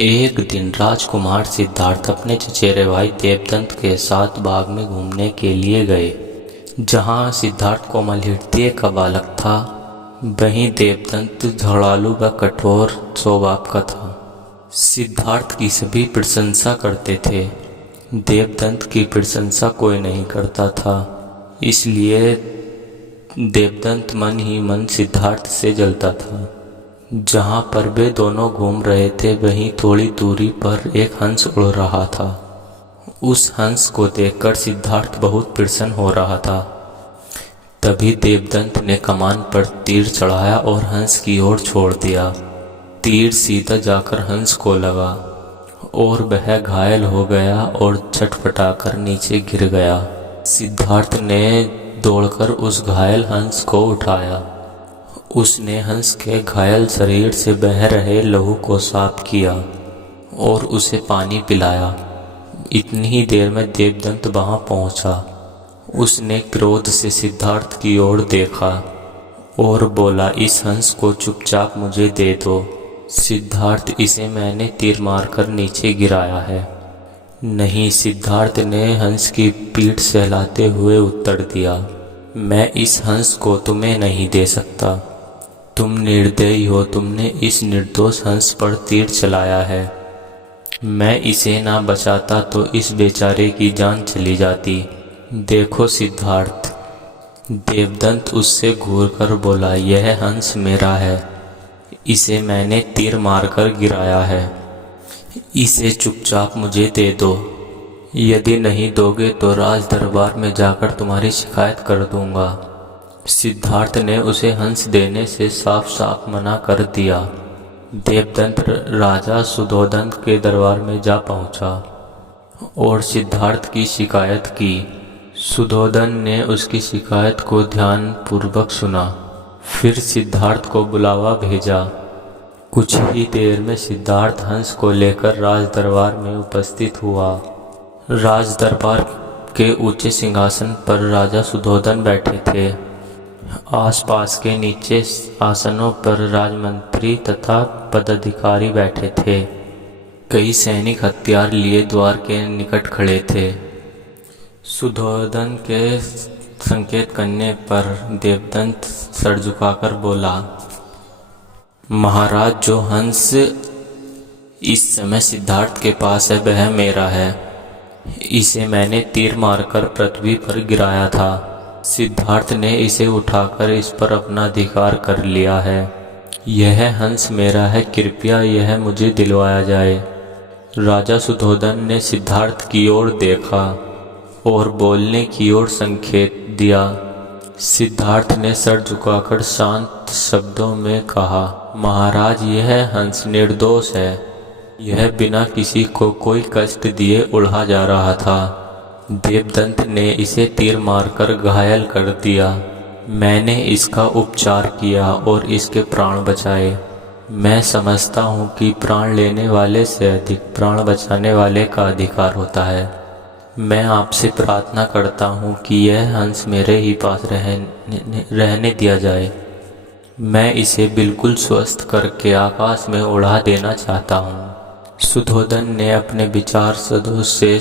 एक दिन राजकुमार सिद्धार्थ अपने चचेरे भाई देवदत्त के साथ बाग में घूमने के लिए गए। जहाँ सिद्धार्थ कोमल हृदय का बालक था, वहीं देवदत्त झगड़ालू व कठोर स्वभाव का था। सिद्धार्थ की सभी प्रशंसा करते थे, देवदत्त की प्रशंसा कोई नहीं करता था। इसलिए देवदत्त मन ही मन सिद्धार्थ से जलता था। जहाँ पर वे दोनों घूम रहे थे, वहीं थोड़ी दूरी पर एक हंस उड़ रहा था। उस हंस को देखकर सिद्धार्थ बहुत प्रसन्न हो रहा था। तभी देवदत्त ने कमान पर तीर चढ़ाया और हंस की ओर छोड़ दिया। तीर सीधा जाकर हंस को लगा और वह घायल हो गया और छटपटाकर नीचे गिर गया। सिद्धार्थ ने दौड़कर उस घायल हंस को उठाया। उसने हंस के घायल शरीर से बह रहे लहू को साफ किया और उसे पानी पिलाया। इतनी ही देर में देवदत्त वहां पहुंचा। उसने क्रोध से सिद्धार्थ की ओर देखा और बोला, इस हंस को चुपचाप मुझे दे दो। सिद्धार्थ, इसे मैंने तीर मारकर नीचे गिराया है। नहीं, सिद्धार्थ ने हंस की पीठ सहलाते हुए उत्तर दिया, मैं इस हंस को तुम्हें नहीं दे सकता। तुम निर्दयी हो, तुमने इस निर्दोष हंस पर तीर चलाया है। मैं इसे ना बचाता तो इस बेचारे की जान चली जाती। देखो सिद्धार्थ, देवदत्त उससे घूरकर बोला, यह हंस मेरा है, इसे मैंने तीर मारकर गिराया है। इसे चुपचाप मुझे दे दो। यदि नहीं दोगे तो राज दरबार में जाकर तुम्हारी शिकायत कर दूंगा। सिद्धार्थ ने उसे हंस देने से साफ साफ मना कर दिया। देवदत्त राजा सुधोधन के दरबार में जा पहुंचा और सिद्धार्थ की शिकायत की। सुधोधन ने उसकी शिकायत को ध्यानपूर्वक सुना, फिर सिद्धार्थ को बुलावा भेजा। कुछ ही देर में सिद्धार्थ हंस को लेकर राज दरबार में उपस्थित हुआ। राज दरबार के ऊंचे सिंहासन पर राजा सुधोधन बैठे थे। आसपास के नीचे आसनों पर राजमंत्री तथा पदाधिकारी बैठे थे। कई सैनिक हथियार लिए द्वार के निकट खड़े थे। सुधोधन के संकेत करने पर देवदत्त सर झुकाकर बोला, महाराज, जो हंस इस समय सिद्धार्थ के पास है वह मेरा है। इसे मैंने तीर मारकर पृथ्वी पर गिराया था। सिद्धार्थ ने इसे उठाकर इस पर अपना अधिकार कर लिया है। यह हंस मेरा है, कृपया यह मुझे दिलवाया जाए। राजा सुधोधन ने सिद्धार्थ की ओर देखा और बोलने की ओर संकेत दिया। सिद्धार्थ ने सर झुकाकर शांत शब्दों में कहा, महाराज, यह हंस निर्दोष है। यह बिना किसी को कोई कष्ट दिए उड़ा जा रहा था। देवदत्त ने इसे तीर मारकर घायल कर दिया। मैंने इसका उपचार किया और इसके प्राण बचाए। मैं समझता हूँ कि प्राण लेने वाले से अधिक प्राण बचाने वाले का अधिकार होता है। मैं आपसे प्रार्थना करता हूँ कि यह हंस मेरे ही पास रहने दिया जाए। मैं इसे बिल्कुल स्वस्थ करके आकाश में उड़ा देना चाहता हूँ। सुधोधन ने अपने विचार से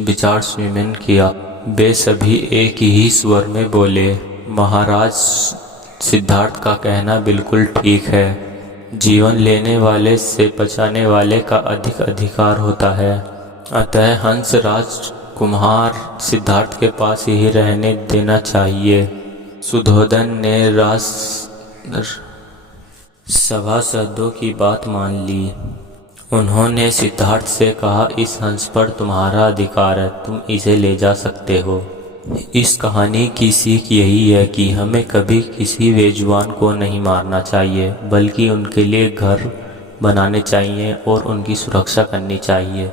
विचार सुमिरन किया। वे सभी एक ही स्वर में बोले, महाराज, सिद्धार्थ का कहना बिल्कुल ठीक है। जीवन लेने वाले से बचाने वाले का अधिक अधिकार होता है। अतः हंस राजकुमार सिद्धार्थ के पास ही रहने देना चाहिए। सुधोधन ने सभासदों की बात मान ली। उन्होंने सिद्धार्थ से कहा, इस हंस पर तुम्हारा अधिकार है, तुम इसे ले जा सकते हो। इस कहानी की सीख यही है कि हमें कभी किसी बेजुबान को नहीं मारना चाहिए, बल्कि उनके लिए घर बनाने चाहिए और उनकी सुरक्षा करनी चाहिए।